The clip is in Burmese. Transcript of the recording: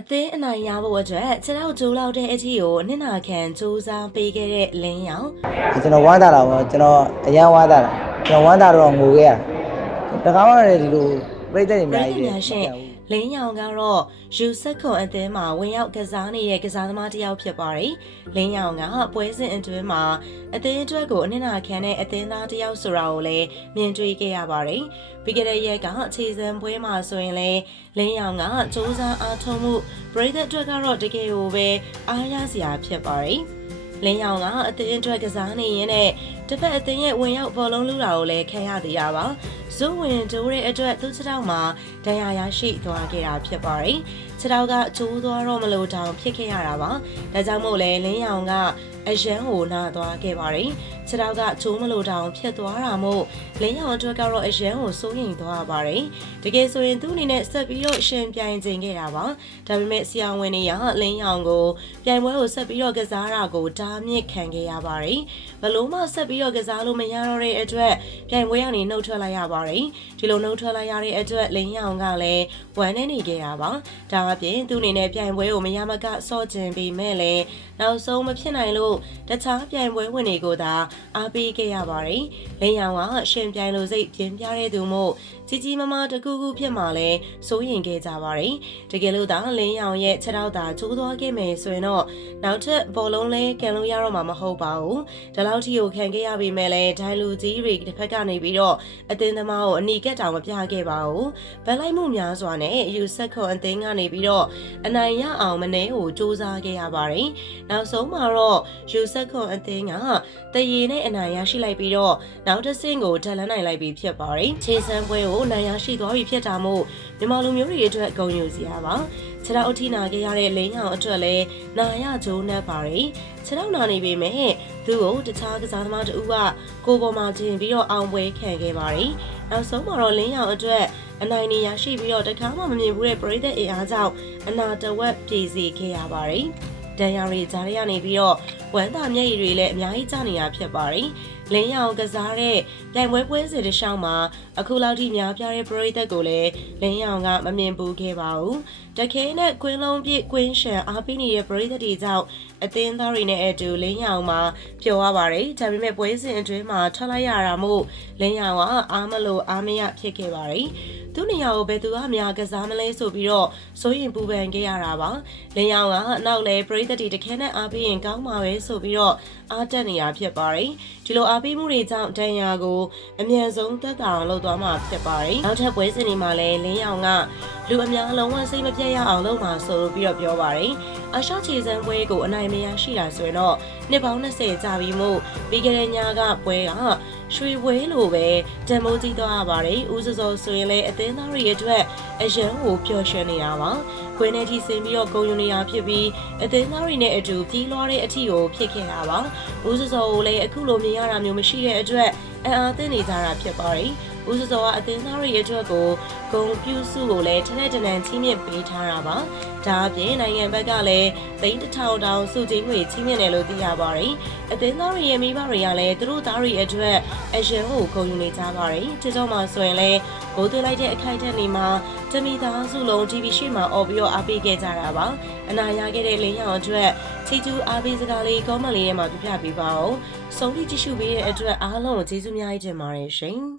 အသင်းအနိုင်ရဖို့အတွက်ခြေထောက်ကျိုးလောက်တဲ့အထီကိုနှစ်နာခံစူးစမ်းပေးခဲ့တဲ့လင်းရောင်ကျွန်တော်ဝမ်းသာတာပေါ့ကျွန်တော်အရန်ဝမ်းသာတာကျွန်တော်ဝမ်းသာတော့ငိုခဲ့ရတကားမှလည်းဒီလိုပြိတ္တတွေအပရိများသကြီးတ်များရှင် လင်းရောင်ကတော့ယူဆက်ခွန်အသင်းမှာဝင်ရောက်ကစားနေတဲ့ကစားသမားတစ်ယောက်ဖြစ်ပါတယ်။လင်းရောင်ကပွဲစဉ်အတွင်းမှာအသင်းအတွက်ကိုအနစ်နာခံတဲ့အသင်းသားတစ်ယောက်ဆိုတာကိုလည်းမြင်တွေ့ခဲ့ရပါတယ်။ပြီးခဲ့တဲ့ရက်ကအခြေစံပွဲမှာဆိုရင်လည်းလင်းရောင်ကစူးစမ်းအားထုတ်မှုပရိသတ်အတွက်ကတော့တကယ်ကိုပဲအားရစရာဖြစ်ပါတယ်။လင်းရောင်ကအသင်းအတွက်ကစားနေရင်နဲ့တစ်ဖက်အသင်းရဲ့ဝင်ရောက်ဘောလုံးလူတာကိုလည်းခံရသေးတာပါ ဇွဝင်တိုးတဲ့အတွက်သူ့ခြေထောက်မှာဒဏ်ရာရရှိသွားခဲ့တာဖြစ်ပါတယ်ခြေထောက်ကကျိုးသွားတော့မလို့တောင်ဖြစ်ခဲ့ရတာပါဒါကြောင့်မို့လဲလင်းရောင်က အရန်ဟိုနာသွားခဲ့ပါတယ်ခြေထောက်ကကျိုးမလို့တောင်ဖြစ်သွားတာမို့လင်းရောင်အတွက်ကတော့အရန်ကိုစိုးရိမ်သွားပါတယ်တကယ်ဆိုရင်သူ့အနေနဲ့ဆက်ပြီးတော့ရှင်ပြိုင်ခြင်းခဲ့တာပါဒါပေမဲ့ဆရာဝန်တွေကလင်းရောင်ကိုပြိုင်ပွဲကိုဆက်ပြီးတော့ကစားတာကိုတားမြစ်ခံခဲ့ရပါတယ်ဘလို့မှဆက်ပြီးတော့ကစားလို့မရတော့တဲ့အတွက်ပြိုင်ပွဲကနေနှုတ်ထွက်လိုက်ရပါတယ်ဒီလိုနှုတ်ထွက်လိုက်ရတဲ့အတွက်လင်းရောင်ကလည်းဝမ်းနေနေခဲ့တာပါဒါအပြင်သူ့အနေနဲ့ပြိုင်ပွဲကိုမရမကစော့ကျင်ပြီးမဲ့လည်းနောက်ဆုံးမဖြစ်နိုင်လို့တခြားပြိုင်ပွဲဝင်တွေကိုသာအားပေးခဲ့ရပါတယ်လင်းရောင်ကရှင်ပြိုင်လို့စိတ်ပြင်းပြတဲ့သူမို့ကြီးကြီးမားမားတကူကူဖြစ်မှလည်းစိုးရင်ခဲ့ကြပါတယ်တကယ်လို့သာလင်းရောင်ရဲ့ခြေထောက်သာကျိုးသွားခဲ့မယ်ဆိုရင်တော့နောက်ထပ်ဘောလုံးလဲကန်လို့ရတော့မှာမဟုတ်ပါဘူးဒါလောက်ထိကိုခံခဲ့ရပေမဲ့လည်းဒိုင်လူကြီးတွေတစ်ဖက်ကနေပြီးတော့အသင်းသမားကိုအနီကက်တောင်မပြခဲ့ပါဘူးဗန်လိုက်မှုများစွာနဲ့ယူဆက်ခွန်အသင်းကနေပြီးတော့အနိုင်ရအောင်မနေကိုစူးစမ်းခဲ့ရပါတယ်နောက်ဆုံးမှာတော့ယူဆက်ခွန်အသင်းကတရေနဲ့အနိုင်ရရှိလိုက်ပြီးတော့နောက်တစ်ဆင့်ကိုတက်လန်းနိုင်လိုက်ပြီးဖြစ်ပါတယ်ခြေစမ်းပွဲကိုနိုင်ရရှိသွားပြီဖြစ်တာမို့မြန်မာလူမျိုးတွေအတွက်ဂုဏ်ယူစရာပါခြေထောက်အထိနာခဲ့ရတဲ့လိန်အောင်အတွက်လည်းနာရဂျိုးနှက်ပါတယ်ခြေထောက်နာနေပေမဲ့သူ့ကိုတခြားကစားသမားတဦးကကိုပေါ်မှာကျင်ပြီးတော့အောင်ပွဲခံခဲ့ပါတယ်နောက်ဆုံးမှာတော့လင်းရောင်အတွက်အနိုင်နေရရှိပြီးတော့တခါမှမမြင်ဘူးတဲ့ပရိသတ်အင်အားကြောင့်အနာတဝက်ပြည်စီခဲ့ရပါတယ်ဒဏ်ရာတွေကြားရနေပြီးတော့ ဝမ်းသာမျက်ရည်တွေလည်းအများကြီးကျနေတာဖြစ်ပါတယ် လင်းရောင်ကစားတဲ့ပြိုင်ပွဲပွဲစဉ်တစ်လျှောက်မှာအခုလောက်ထိများပြားတဲ့ပရိသတ်ကိုလည်းလင်းရောင်ကမမြင်ဘူးခဲ့ပါဘူးတခဲနဲ့ကွင်းလုံးပြည့်ကွင်းရှံအားပေးနေတဲ့ပရိသတ်တွေကြောင့်အသင်းသားတွေနဲ့အတူလင်းရောင်မှာပျော်ရပါတယ်ဒါပေမဲ့ပွဲစဉ်အတွင်းမှာထွက်လိုက်ရတာမို့လင်းရောင်ကအားမလို့အားမရဖြစ်ခဲ့ပါတယ်သူ့နေရာကိုဘယ်သူကများကစားမလဲဆိုပြီးတော့စိုးရင်ပူပန်ခဲ့ရတာပါလင်းရောင်ကနောက်လဲပရိသတ်တွေတခဲနဲ့အားပေးရင်ကောင်းမှာပဲဆိုပြီးတော့အားတက်နေတာဖြစ်ပါတယ်ဒီလိုအားပေးမှုတွေကြောင့်ဒဏ်ရာကိုအမြန်ဆုံးသက်သာအောင်လုပ်သွားမှာဖြစ်ပါတယ်နောက်ထပ်ပွဲစဉ်တွေမှာလည်းလင်းရောင်က လူအများလုံးဝစိတ်မပြတ်ရအောင်လုပ်မှာဆိုပြီးတော့ပြောပါတယ်အရှော့ချေစံပွဲကိုအနိုင်မရရှိတာဆိုရင်တော့နှစ်ပေါင်း20ကြာပြီးမို့ပြီးခဲ့တဲ့ညကပွဲကရွှေဝဲလိုပဲတန်မိုးကြီးသွားရပါတယ်ဦးစောစောဆိုရင်လည်းအသင်းသားတွေအတွက်အရန်ကိုပျော်ရွှင်နေတာပါခွေးနဲ့ထိဆင်းပြီးတော့ဂုံယူနေတာဖြစ်ပြီးအသင်းသားတွေနဲ့အတူပြေးလွှားတဲ့အထီကိုဖြစ်ခဲ့တာပါဦးစောစောကိုလည်းအခုလိုမြင်ရတာမျိုးမရှိတဲ့အတွက်အံ့အားသင့်နေကြတာဖြစ်ပါတယ် ဦးစောစောကအသင်းသားတွေအတွက်ကိုဂုံပြူစုကိုလည်းထက်ထက်တန်တန်ချင်းမြင့်ပေးထားတာပါဒါအပြင်နိုင်ငံဘက်ကလည်းသိန်းတစ်ထောင်တောင်စုချင်းငွေချင်းမြင့်တယ်လို့သိရပါတယ်အသင်းသားတွေရဲ့မိဘတွေကလည်းသူတို့သားတွေအတွက်အရန်ကိုဂုံယူနေကြပါတယ်ဒီကြောင့်မှဆိုရင်လည်းဂိုးသွင်းလိုက်တဲ့အခိုက်အတန့်တွေမှာတမီသားစုလုံး TV ရှိမှអော်ပြီးတော့အားပေးခဲ့ကြတာပါအနာရခဲ့တဲ့လင်းရောင်အတွက်ချီကျူးအားပေးစကားလေးကောမန့်လေးထဲမှာပြပြပေးပါအောင်ဆုံးဖြတ်ကြည့်ရှုပေးတဲ့အတွက်အားလုံးကိုကျေးဇူးများကြီးတင်ပါတယ်ရှင်